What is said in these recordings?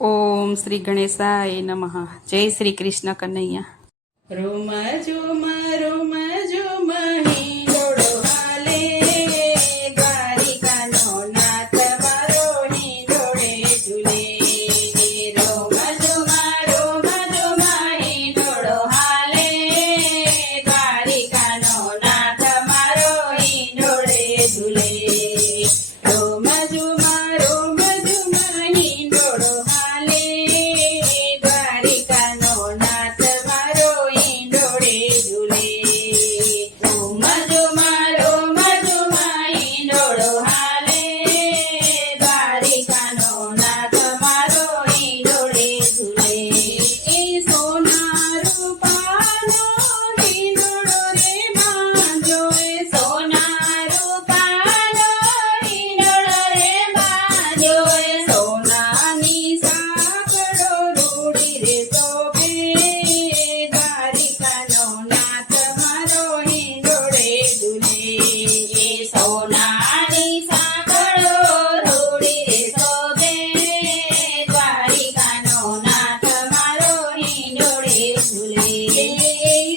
ઓમ શ્રી ગણેશાય નમઃ. જય શ્રી કૃષ્ણ કનૈયા. રોમ ઝુમ રોમ ઝુમ હિંડોળો હાલે, દ્વારિકાનો નાથ મારો હિંડોળે ઝૂલે. રોમ ઝુમ હિંડોળો હાલે, દ્વારિકાનો નાથ મારો હિંડોળે ઝૂલે. રોમ ઝુમ હિંડોળો હાલે, દ્વારિકાનો નાથ મારો હિંડોળે ઝૂલે. રોમ ઝુમ હિંડોળો હાલે, દ્વારિકાનો નાથ મારો હિંડોળે ઝૂલે. એ સોના રૂપાનો હિંડોળો રે બાંધ્યો, એ સોના રૂપાનો હિંડોળો રે બાંધ્યો. એ સોનાની સાંકળો રૂડી રે શોભે, દ્વારિકાનો નાથ મારો હિંડોળે ઝૂલે. એ સોનાની સાંકળો રૂડી રે શોભે, દ્વારિકાનો નાથ મારો હિંડોળે ઝૂલે.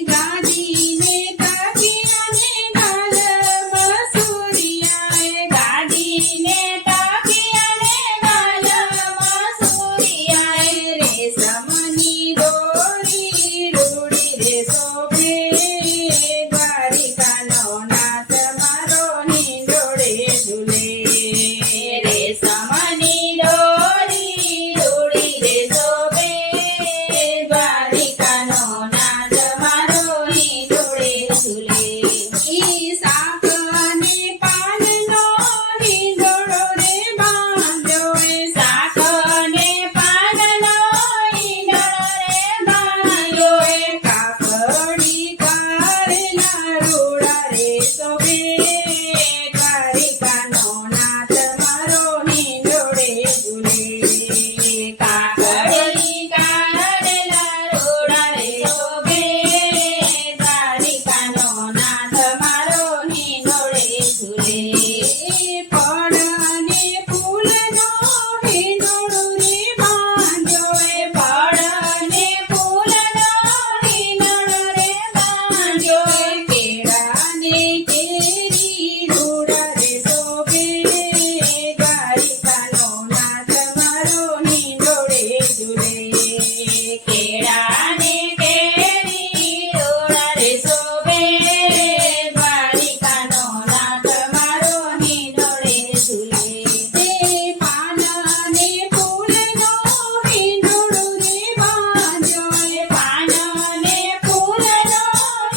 ગાદીને તાકીયાને ગાલમાં સૂર્યા, ગાદીને તાકીયાને ગાલમાં સૂર્યા. રેશમની દોરી રૂડી રે શોભે, દ્વારિકાનો નાથ મારો હિંડોળે ઝૂલે. રેશમની દોરી રૂડી રે શોભે, દ્વારિકાનો નાથ મારો હિંડોળે ઝૂલે. ઈ શાકને પાનનો હિંડોળો રે બાંધ્યો, એ શાકને પાનનો હિંડોળો રે બાંધ્યો. એ કાકડી કારેલા રૂડા રે શોભે, દ્વારિકાનો નાથ મારો હિંડોળે ઝૂલે. કાકડી કારેલા રૂડા રે શોભે, દ્વારિકાનો નાથ મારો હિંડોળે ઝૂલે. ફળને ફૂલનો હિંડોળો રે બાંધ્યો, એ ફળને ફૂલનો હિંડોળો રે બાંધ્યો. એ કેળાને કેરી રૂડા રે શોભે, દ્વારિકાનો નાથ મારો હિંડોળે ઝૂલે. કેળાને કેરી રૂડા રે શોભે, દ્વારિકાનો નાથ મારો હિંડોળે ઝૂલે. તે પાનને ફૂલનો હિંડોળો રે બાંધ્યો, એ પાનને ફૂલનો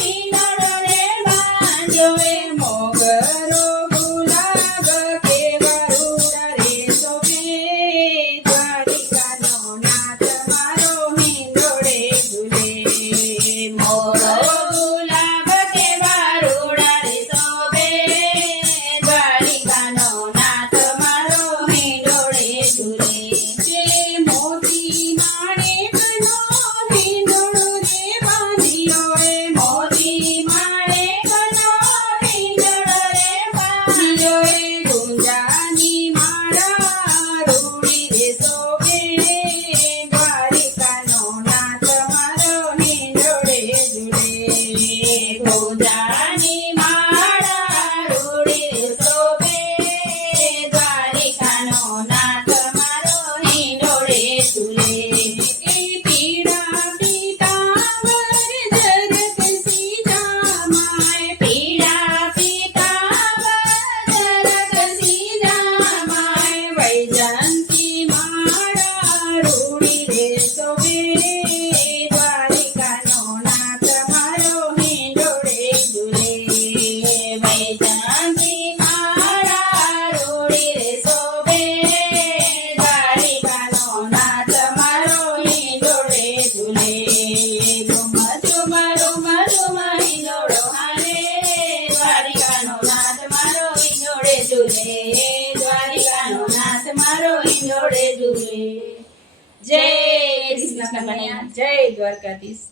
હિંડોળો રે બાંધ્યો. એ મોગરો ગુલાબ કેવા રૂડા રે શોભે, દ્વારિકાનો નાથ મારો હિંડોળે ઝૂલે. મોગરો ગુલાબ કેવા રૂડા રે શોભે, દ્વારિકાનો નાથ મારો હિંડોળે ઝૂલે. તે મોતી માણેકનો હિંડોળો રે બાંધ્યો, એ મોતી માણેકનો હિંડોળો રે બાંધ્યો. એ ગુંજાની માળા રૂડી રે શોભે, દ્વારિકાનો નાથ મારો હિંડોળે ઝૂલે. ગુંજાની માળા રૂડી રે શોભે, દ્વારિકાનો નાથ મારો હિંડોળે ઝૂલે. એ પીળા પીતાંબર જરત સીજામાં, પીળા પીતાંબર જરત સીજામાં. વૈજયંતી માળા રૂડી રે શોભે, દ્વારિકાનો નાથ મારો હિંડોળે ઝૂલે. વૈજયંતી માળા રૂડી રે શોભે, દ્વારિકાનો નાથ મારો હિંડોળે ઝૂલે. ઝુમ ઝુમ હિંડોળો હાલે, દ્વારિકાનો નાથ મારો હિંડોળે ઝૂલે. દ્વારિકાનો નાથ મારો હિંડોળે ઝૂલે. જય કૃષ્ણ કનૈયા, જય દ્વારકાધીશ.